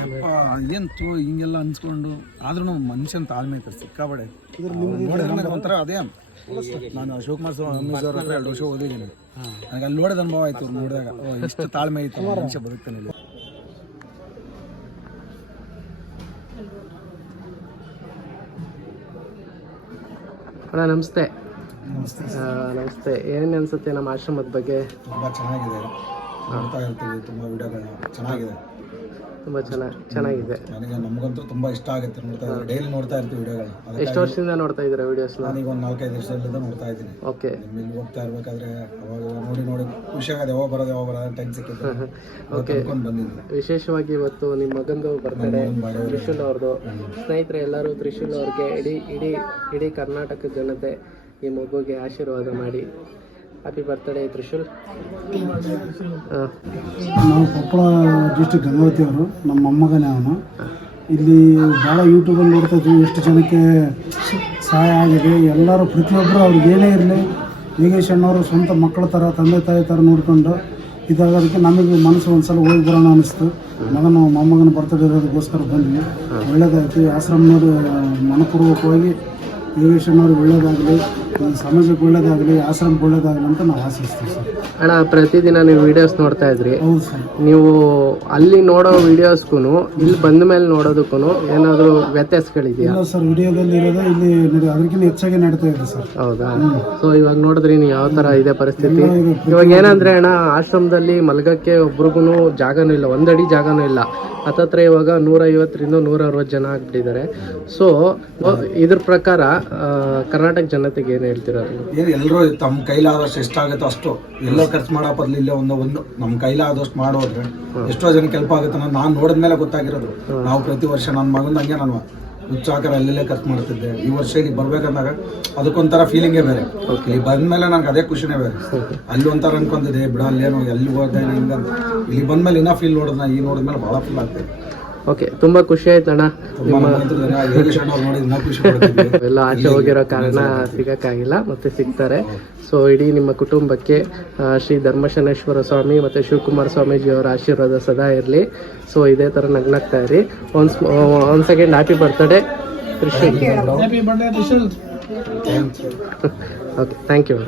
ಯಪ್ಪ ಏನು ಹಿಂಗೆಲ್ಲ ಅನ್ಸ್ಕೊಂಡು ಆದ್ರೂ ಮನುಷ್ಯನ ತಾಳ್ಮೆ ಐತೆ ಸಿಕ್ಕಾಬಡೆ ನೋಡಿದ್ರೆ ಒಂಥರ ಅದೇ ನಾನು ಶಿವಕುಮಾರ್ ಅವ್ರ ಹತ್ರ 2 ವರ್ಷ ಓದಿದ್ದೀನಿ. ನನಗೆ ಅಲ್ಲಿ ನೋಡಿದ ಅನುಭವ ಆಯ್ತು ನೋಡಿದಾಗ ಇಷ್ಟು ತಾಳ್ಮೆ ಐತೆ ಮನುಷ್ಯ ಬದುಕ್ತಾನೆ ಇಲ್ಲಿ. ಅಣ್ಣ ನಮಸ್ತೆ. ನಮಸ್ತೆ. ಏನು ಅನ್ಸುತ್ತೆ ನಮ್ಮ ಆಶ್ರಮದ ಬಗ್ಗೆ? ತುಂಬ ಚೆನ್ನಾಗಿದೆ, ನೋಡ್ತಾ ಇರ್ತೀವಿ ತುಂಬ ವಿಡಿಯೋಗಳನ್ನ, ಚೆನ್ನಾಗಿದೆ, ತುಂಬ ಚೆನ್ನಾಗಿದೆ. ನನಗೆ ನಮಗಂತೂ ತುಂಬ ಇಷ್ಟ ಆಗುತ್ತೆ ನೋಡ್ತಾ ಇದ್ರೆ, ಡೈಲಿ ನೋಡ್ತಾ ಇರ್ತೀವಿ ವಿಡಿಯೋಗಳನ್ನ. ಎಷ್ಟು ವರ್ಷದಿಂದ ನೋಡ್ತಾ ಇದ್ದೀರಾ ವಿಡಿಯೋಸ್ನ? ನಾನೀಗ ಒಂದು 4-5 ವರ್ಷದಿಂದ ನೋಡ್ತಾ ಇದ್ದೀನಿ. ಓಕೆ. ಇಲ್ಲಿ ಹೋಗ್ತಾ ಇರ್ಬೇಕಾದ್ರೆ ಅವಾಗ ನೋಡಿ ಖುಷಿ ಆಗೋದು, ಯಾವಾಗ ಬರೋದು ಟೈಮ್ ಸಿಕ್ಕಿತ್ತು. ಓಕೆ. ಬಂದಿದ್ದೆ. ವಿಶೇಷವಾಗಿ ಇವತ್ತು ನಿಮ್ಮ ಮಗಂದು ಬರ್ತಡೇ, ತ್ರಿಶೂಲ್ ಅವ್ರದ್ದು. ಸ್ನೇಹಿತರೆ ಎಲ್ಲರೂ ತ್ರಿಶೂಲ್ ಅವ್ರಿಗೆ ಇಡೀ ಕರ್ನಾಟಕದ ಜನತೆ ಈ ಮಗುಗೆ ಆಶೀರ್ವಾದ ಮಾಡಿ. Happy birthday Trishul. ನಾವು ಕೊಪ್ಪಳ ಡಿಸ್ಟ್ರಿಕ್ಟ್ ಗಂಗಾವತಿ ಅವರು, ನಮ್ಮ ಮೊಮ್ಮಗನೇ ಅವನು. ಇಲ್ಲಿ ಭಾಳ ಯೂಟ್ಯೂಬಲ್ಲಿ ನೋಡ್ತಾ ಇದ್ವಿ ಎಷ್ಟು ಜನಕ್ಕೆ ಸಹಾಯ ಆಗಿದೆ. ಎಲ್ಲರೂ ಪ್ರತಿಯೊಬ್ಬರು ಅವ್ರಿಗೆ ಏನೇ ಇರಲಿ ಯೋಗೇಶ್ ಅಣ್ಣವರು ಸ್ವಂತ ಮಕ್ಕಳ ಥರ, ತಂದೆ ತಾಯಿ ಥರ ನೋಡಿಕೊಂಡು ಇದಾಗೋದಕ್ಕೆ ನಮಗೆ ಮನಸ್ಸು ಒಂದ್ಸಲ ಹೋಗಿ ಬರೋಣ ಅನ್ನಿಸ್ತು. ಮೊಮ್ಮಗನ ಬರ್ತಡೇ ಇರೋದಕ್ಕೋಸ್ಕರ ಬಂದ್ವಿ. ಒಳ್ಳೇದಾಯಿತು. ಆಶ್ರಮನವರು ಮನಪೂರ್ವಕವಾಗಿ ಯೋಗೇಶ್ ಅಣ್ಣವ್ರಿಗೆ ಒಳ್ಳೇದಾಗಲಿ, ಸಮಾಜಕ್ಕೆ ಒಳ್ಳೇದಾಗಲಿ, ಆಶ್ರಮಕ್ಕೆ ಒಳ್ಳೇದಾಗಲಿ ಅಂತ ನಾವು ಆಶಿಸ್ತೀವಿ ಸರ್. ಅಣ್ಣ, ಪ್ರತಿದಿನ ನೀವು ವಿಡಿಯೋಸ್ ನೋಡ್ತಾ ಇದ್ರಿ. ಹೌದು ಸರ್. ನೀವು ಅಲ್ಲಿ ನೋಡೋ ವಿಡಿಯೋಸ್ಗೂ ಇಲ್ಲಿ ಬಂದ ಮೇಲೆ ನೋಡೋದಕ್ಕೂ ಏನಾದರೂ ವ್ಯತ್ಯಾಸಗಳಿದೆಯಾ? ಇಲ್ಲ ಸರ್, ವಿಡಿಯೋದಲ್ಲಿ ಇರೋದು ಇಲ್ಲಿ ಅದಕ್ಕಿಂತ ಹೆಚ್ಚಾಗಿ ನಡೀತಾ ಇದೆ ಸರ್. ಹೌದಾ? ಸೊ ಇವಾಗ ನೋಡಿದ್ರಿ ನೀವು ಯಾವ ಥರ ಇದೆ ಪರಿಸ್ಥಿತಿ. ಇವಾಗ ಏನಂದ್ರೆ ಅಣ್ಣ, ಆಶ್ರಮದಲ್ಲಿ ಮಲಗಕ್ಕೆ ಒಬ್ರಿಗೂ ಜಾಗನೂ ಇಲ್ಲ, 1 ಅಡಿ ಜಾಗನೂ ಇಲ್ಲ. ಹತ್ತತ್ರ ಇವಾಗ 150ರಿಂದ 160 ಜನ ಆಗ್ಬಿಟ್ಟಿದ್ದಾರೆ. ಸೊ ಇದ್ರ ಪ್ರಕಾರ ಕರ್ನಾಟಕ ಜನತೆಗೆ ಏನು ಹೇಳ್ತಿರೋದು? ಏನು ಎಲ್ಲರೂ ತಮ್ಮ ಕೈಲಾದಷ್ಟು ಎಷ್ಟಾಗುತ್ತೋ ಅಷ್ಟು, ಎಲ್ಲೋ ಖರ್ಚು ಮಾಡೋ ಬದಲು ಇಲ್ಲೇ ಒಂದು ನಮ್ಮ ಕೈಲಾದಷ್ಟು ಮಾಡೋದ್ರೆ ಎಷ್ಟೋ ಜನಕ್ಕೆ ಹೆಲ್ಪ್ ಆಗುತ್ತೆ. ನಾನು ನೋಡಿದ್ಮೇಲೆ ಗೊತ್ತಾಗಿರೋದು. ನಾವು ಪ್ರತಿ ವರ್ಷ ನನ್ನ ಮಗಂದು ಹಂಗೆ ನಾನು ಉತ್ಸಾಹಕರ ಅಲ್ಲೆಲ್ಲೇ ಖರ್ಚು ಮಾಡ್ತಿದ್ದೆ. ಈ ವರ್ಷ ಇಲ್ಲಿ ಬರ್ಬೇಕಂದಾಗ ಅದಕ್ಕೊಂಥರ ಫೀಲಿಂಗೇ ಬೇರೆ. ಇಲ್ಲಿ ಬಂದ್ಮೇಲೆ ನನಗೆ ಅದೇ ಖುಷಿನೇ ಬೇರೆ. ಅಲ್ಲಿ ಒಂಥರ ಅನ್ಕೊಂತಿದ್ದೆ, ಬಿಡ ಅಲ್ಲೇನು ಎಲ್ಲಿ ಹೋದೆ ಹಿಂಗಂತ. ಇಲ್ಲಿ ಬಂದ್ಮೇಲೆ ಇನ್ನೂ ಫೀಲ್ ನೋಡಿದ್ನ, ಈ ನೋಡಿದ್ಮೇಲೆ ಭಾಳ ಫೀಲ್ ಆಗ್ತದೆ. ಓಕೆ, ತುಂಬಾ ಖುಷಿ ಆಯ್ತು ಅಣ್ಣ. ಎಲ್ಲ ಆಚೆ ಹೋಗಿರೋ ಕಾರಣ ಸಿಗಕ್ಕಾಗಿಲ್ಲ, ಮತ್ತೆ ಸಿಗ್ತಾರೆ. ಸೊ ಇಡೀ ನಿಮ್ಮ ಕುಟುಂಬಕ್ಕೆ ಶ್ರೀ ಧರ್ಮಶನೇಶ್ವರ ಸ್ವಾಮಿ ಮತ್ತು ಶಿವಕುಮಾರ ಸ್ವಾಮೀಜಿ ಅವರ ಆಶೀರ್ವಾದ ಸದಾ ಇರಲಿ. ಸೊ ಇದೇ ಥರ ನಗ್ನಾಗ್ತಾ ಇರಿ. One second happy birthday Trishul. Happy birthday Trishul. Okay, thank you.